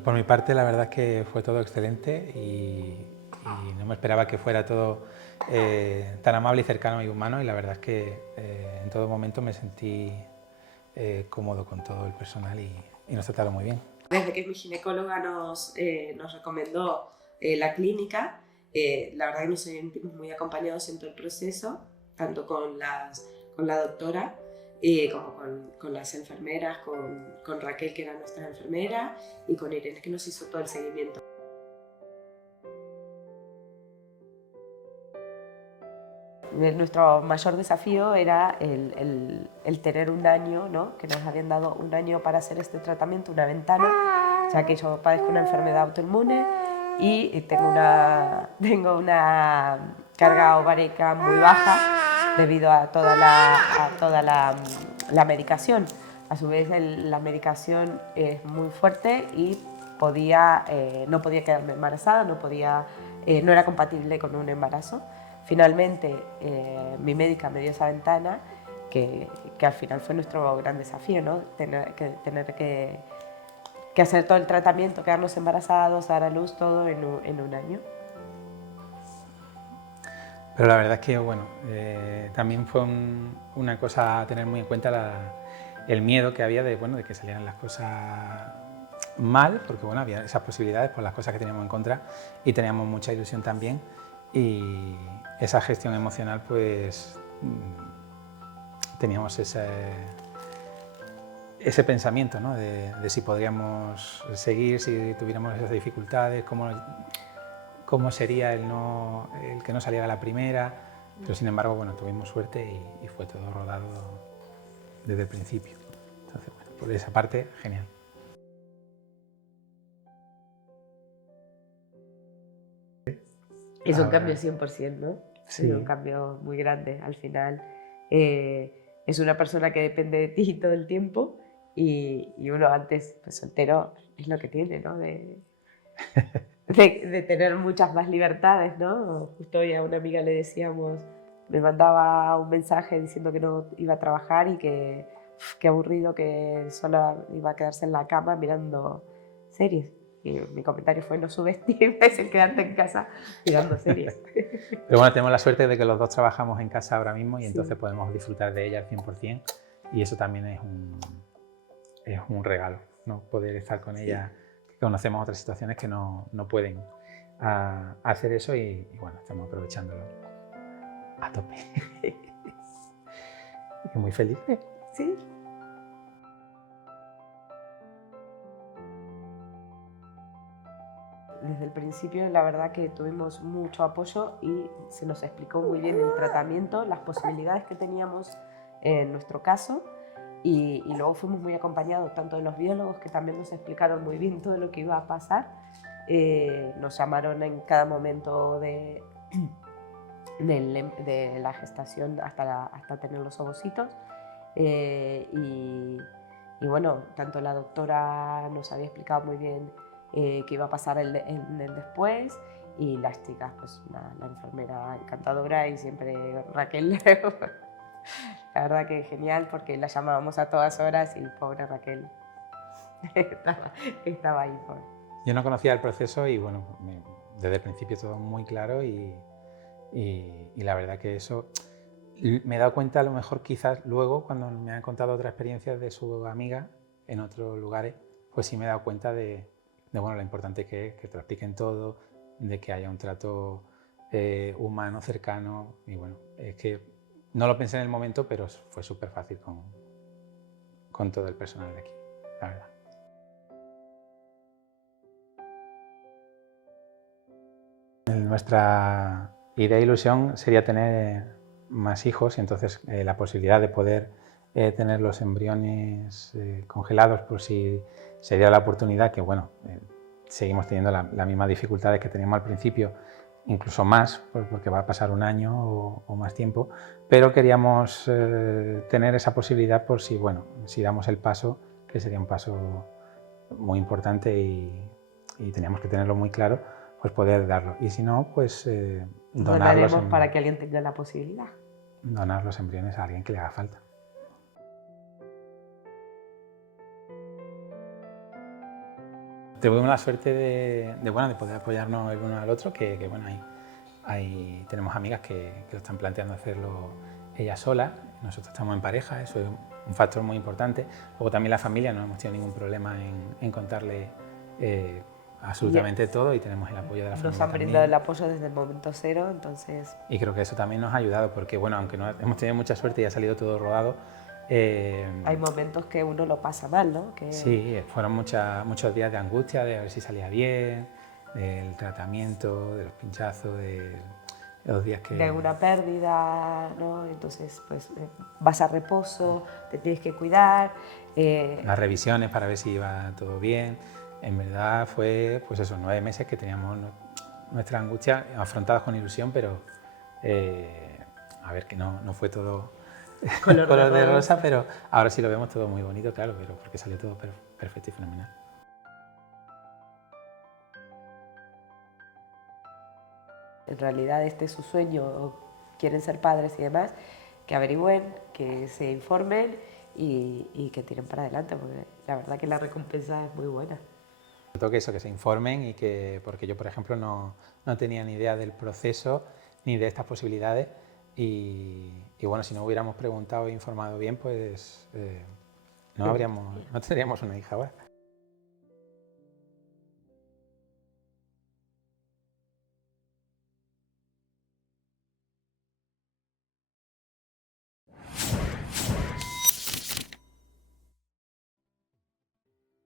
Pues por mi parte la verdad es que fue todo excelente y no me esperaba que fuera todo tan amable y cercano y humano, y la verdad es que en todo momento me sentí cómodo con todo el personal y nos trataron muy bien. Desde que mi ginecóloga nos recomendó la clínica, la verdad que nos sentimos muy acompañados en todo el proceso, tanto con la doctora como con las enfermeras, con Raquel, que era nuestra enfermera, y con Irene, que nos hizo todo el seguimiento. Nuestro mayor desafío era el tener un año, ¿no? Que nos habían dado un año para hacer este tratamiento, una ventana, ya que yo padezco una enfermedad autoinmune y tengo una carga ovárica muy baja debido a toda la medicación. A su vez, la medicación es muy fuerte y no podía quedarme embarazada, no era compatible con un embarazo. Finalmente, mi médica me dio esa ventana que al final fue nuestro gran desafío, ¿no? Tener que hacer todo el tratamiento, quedarnos embarazados, dar a luz, todo en un año. Pero la verdad es que bueno, también fue una cosa a tener muy en cuenta el miedo que había de que salieran las cosas mal, porque bueno, había esas posibilidades por las cosas que teníamos en contra y teníamos mucha ilusión también, y esa gestión emocional pues teníamos ese pensamiento, ¿no? de si podríamos seguir, si tuviéramos esas dificultades, cómo sería el que no saliera la primera, pero sin embargo bueno, tuvimos suerte y fue todo rodado desde el principio. Entonces, bueno, por esa parte, genial. Es un cambio 100%, ¿no? Sí. Es un cambio muy grande. Al final es una persona que depende de ti todo el tiempo y uno antes, pues soltero, es lo que tiene, ¿no? De tener muchas más libertades, ¿no? Justo hoy a una amiga le decíamos, me mandaba un mensaje diciendo que no iba a trabajar y que qué aburrido, que solo iba a quedarse en la cama mirando series. Y mi comentario fue: no subestimes el quedarte en casa mirando series. Pero bueno, tenemos la suerte de que los dos trabajamos en casa ahora mismo y Sí. entonces podemos disfrutar de ella al 100%, y eso también es un regalo, ¿no? Poder estar con ella, que conocemos otras situaciones que no pueden hacer eso, y bueno, estamos aprovechándolo a tope. Y muy feliz. Sí. Desde el principio, la verdad que tuvimos mucho apoyo y se nos explicó muy bien el tratamiento, las posibilidades que teníamos en nuestro caso, y luego fuimos muy acompañados tanto de los biólogos, que también nos explicaron muy bien todo lo que iba a pasar. Nos llamaron en cada momento de la gestación hasta tener los ovocitos, y bueno, tanto la doctora nos había explicado muy bien qué iba a pasar en el después, y las chicas, pues la enfermera encantadora, y siempre Raquel. La verdad que genial, porque la llamábamos a todas horas y pobre Raquel estaba ahí. Pobre. Yo no conocía el proceso y bueno, desde el principio todo muy claro, y la verdad que eso me he dado cuenta, a lo mejor quizás luego cuando me han contado otras experiencias de su amiga en otros lugares, pues sí me he dado cuenta de bueno, lo importante que es que te lo expliquen todo, de que haya un trato humano, cercano, y bueno, es que no lo pensé en el momento, pero fue súper fácil con todo el personal de aquí, la verdad. Nuestra idea e ilusión sería tener más hijos, y entonces la posibilidad de poder tener los embriones congelados por si se diera la oportunidad, que bueno, seguimos teniendo las mismas dificultades que teníamos al principio, incluso más, porque va a pasar un año o más tiempo, pero queríamos tener esa posibilidad por si, bueno, si damos el paso, que sería un paso muy importante y teníamos que tenerlo muy claro, pues poder darlo. Y si no, pues donaremos para que alguien tenga la posibilidad. Donar los embriones a alguien que le haga falta. tuvimos la suerte bueno, de poder apoyarnos el uno al otro, que bueno, tenemos amigas que lo están planteando hacerlo ellas solas, nosotros estamos en pareja, eso es un factor muy importante. Luego también la familia, no hemos tenido ningún problema en contarle absolutamente todo, y tenemos el apoyo de la familia. Nos han brindado el apoyo desde el momento cero, entonces... Y creo que eso también nos ha ayudado, porque bueno, aunque no hemos tenido mucha suerte y ha salido todo rodado, hay momentos que uno lo pasa mal, ¿no? Sí, fueron muchos días de angustia, de a ver si salía bien, del tratamiento, de los pinchazos, de los días que... De alguna pérdida, ¿no? Entonces, pues vas a reposo, te tienes que cuidar. Las revisiones para ver si iba todo bien. En verdad fue, pues esos 9 meses que teníamos nuestra angustia afrontadas con ilusión, pero a ver, que no fue todo color de rosa, pero ahora sí lo vemos todo muy bonito, claro, pero porque salió todo perfecto y fenomenal. En realidad este es su sueño, o quieren ser padres y demás, que averigüen, que se informen y que tiren para adelante, porque la verdad que la recompensa es muy buena. Sobre todo que eso, que se informen, y porque yo, por ejemplo, no tenía ni idea del proceso ni de estas posibilidades, y bueno, si no hubiéramos preguntado e informado bien, pues no tendríamos una hija ahora.